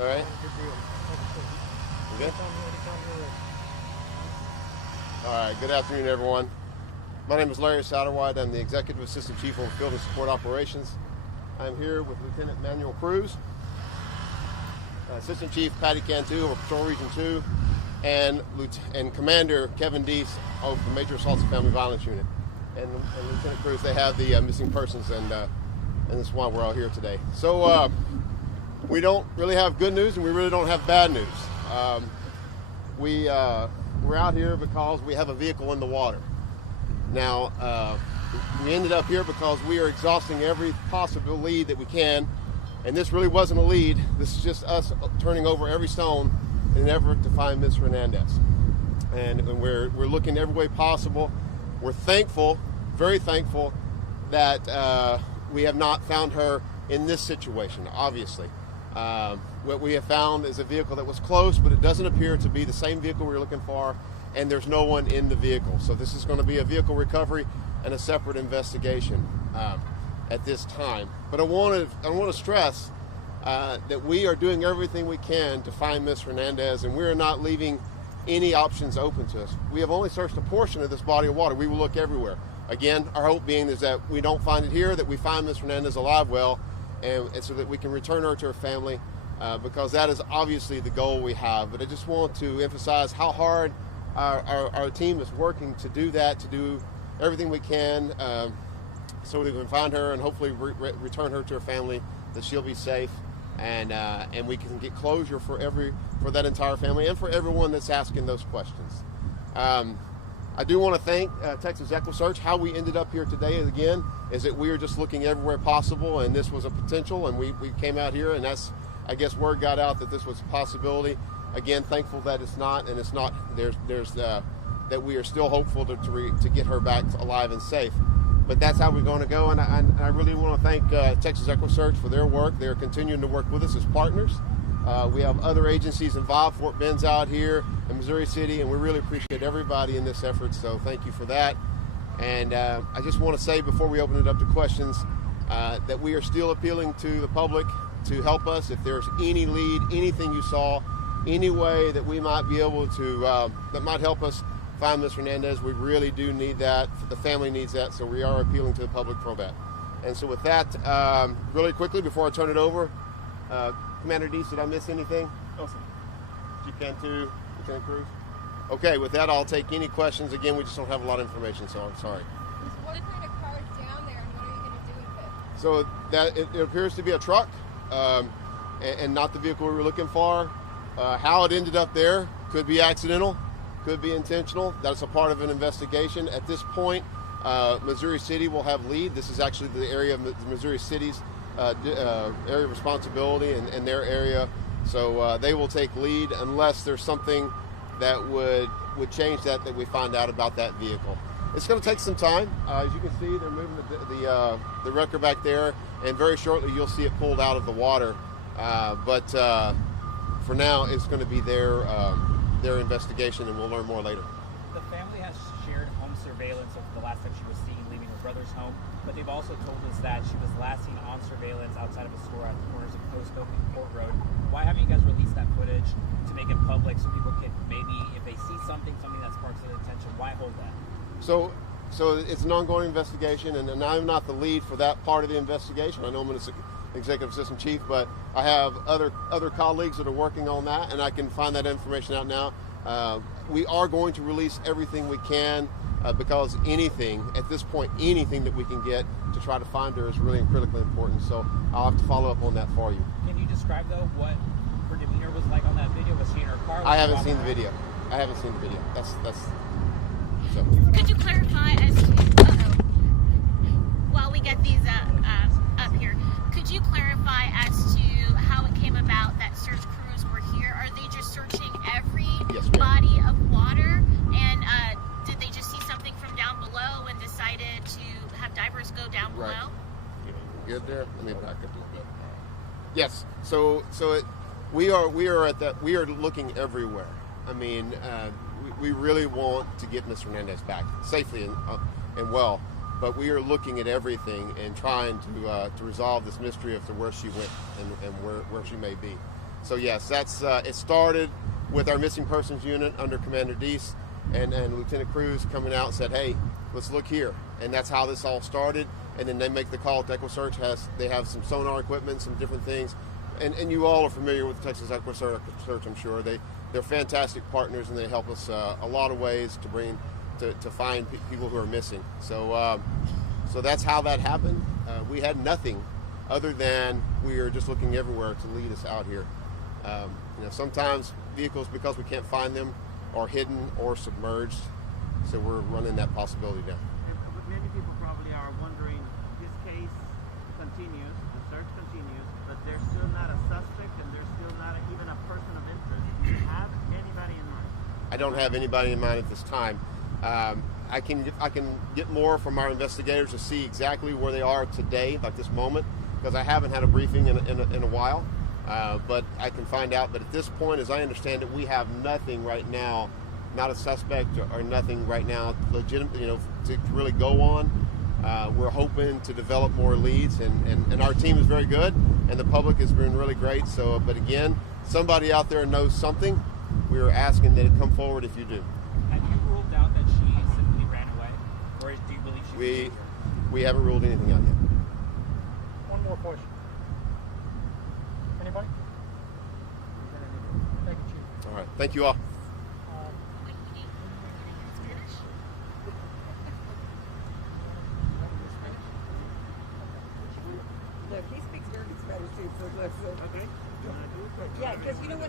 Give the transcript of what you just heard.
All right. Good. All right. Good afternoon, everyone. My name is Larry Satterwhite. I'm the Executive Assistant Chief of Field and Support Operations. I'm here with Lieutenant Manuel Cruz, Assistant Chief Patty Cantu of Patrol Region 2, and Commander Kevin Deese of the Major Assaults and Family Violence Unit. And Lieutenant Cruz, they have the missing persons, and that's why we're all here today. So we don't really have good news, and we really don't have bad news. We're out here because we have a vehicle in the water. Now, we ended up here because we are exhausting every possible lead that we can, and this really wasn't a lead. This is just us turning over every stone in an effort to find Ms. Hernandez. And we're looking every way possible. We're thankful, very thankful, that we have not found her in this situation, obviously. What we have found is a vehicle that was close, but it doesn't appear to be the same vehicle we were looking for, and there's no one in the vehicle. So this is going to be a vehicle recovery and a separate investigation at this time. But I want to stress that we are doing everything we can to find Ms. Hernandez, and we are not leaving any options open to us. We have only searched a portion of this body of water. We will look everywhere. Again, our hope being is that we don't find it here, that we find Ms. Hernandez alive well, and so that we can return her to her family, because that is obviously the goal we have. But I just want to emphasize how hard our team is working to do that, to do everything we can so we can find her and hopefully return her to her family, that she'll be safe, and we can get closure for that entire family and for everyone that's asking those questions. I do want to thank Texas EquiSearch. How we ended up here today, again, is that we were just looking everywhere possible, and this was a potential, and we came out here, and that's, I guess, word got out that this was a possibility. Again, thankful that it's not, and it's not. There's that we are still hopeful to get her back alive and safe. But that's how we're going to go, and I really want to thank Texas EquiSearch for their work. They're continuing to work with us as partners. We have other agencies involved, Fort Bend's out here, in Missouri City, and we really appreciate everybody in this effort, so thank you for that. And I just want to say before we open it up to questions that we are still appealing to the public to help us. If there's any lead, anything you saw, any way that we might be able to, that might help us find Ms. Hernandez, we really do need that. The family needs that, so we are appealing to the public for that. And so with that, really quickly, before I turn it over, Commander Deese, did I miss anything? Awesome. Chief Cantu, Lieutenant Cruz? Okay, with that, I'll take any questions. Again, we just don't have a lot of information, so I'm sorry. What kind of car is down there, and what are you going to do with it? So that it appears to be a truck, and not the vehicle we were looking for. How it ended up there could be accidental, could be intentional. That's a part of an investigation. At this point, Missouri City will have lead. This is actually the area of Missouri City's area of responsibility and their area. So they will take lead unless there's something that would change that we find out about that vehicle. It's going to take some time. As you can see, they're moving the wrecker back there, and very shortly you'll see it pulled out of the water. But for now, it's going to be their investigation, and we'll learn more later. The family has shared home surveillance of the last time she was seen leaving her brother's home, but they've also told us that she was last seen on surveillance outside of a store at the corners of Post Oak and Port Road. Why haven't you guys released that footage to make it public so people can maybe, if they see something that sparks their attention, why hold that? So it's an ongoing investigation, and I'm not the lead for that part of the investigation. I know I'm an executive assistant chief, but I have other colleagues that are working on that, and I can find that information out now. We are going to release everything we can because anything, at this point, anything that we can get to try to find her is really critically important. So I'll have to follow up on that for you. Can you describe, though, what her demeanor was like on that video? Was she in her car? I haven't seen the video. That's so. Could you clarify as to, while we get these up here, could you clarify as to how it came about that search crews were here? Are they just searching every body of water? And did they just see something from down below and decided to have divers go down below? Right. Good there? Let me back up a little bit. Yes. So we are looking everywhere. I mean, we really want to get Ms. Hernandez back safely and well, but we are looking at everything and trying to resolve this mystery of where she went and where she may be. So yes, that's it started with our missing persons unit under Commander Deese and Lieutenant Cruz coming out and said, hey, let's look here. And that's how this all started. And then they make the call to EquiSearch. They have some sonar equipment, some different things. And you all are familiar with Texas EquiSearch, I'm sure. They're fantastic partners, and they help us a lot of ways to find people who are missing. So that's how that happened. We had nothing other than we are just looking everywhere to lead us out here. Sometimes vehicles, because we can't find them, are hidden or submerged. So we're running that possibility down. But many people probably are wondering, this case continues, the search continues, but there's still not a suspect and there's still not even a person of interest. Do you have anybody in mind? I don't have anybody in mind at this time. I can get more from our investigators to see exactly where they are today, like this moment, because I haven't had a briefing in a while. But I can find out. But at this point, as I understand it, we have nothing right now, not a suspect or nothing right now legitimate, to really go on. We're hoping to develop more leads, and our team is very good, and the public has been really great. So, but again, somebody out there knows something. We are asking that it come forward if you do. Have you ruled out that she simply ran away, or do you believe she? We haven't ruled anything out yet. One more question. Anybody? Thank you, Chief. All right. Thank you all. Look, he speaks very good Spanish too, so let's. Okay. You wanna do it? Yeah, because you know what?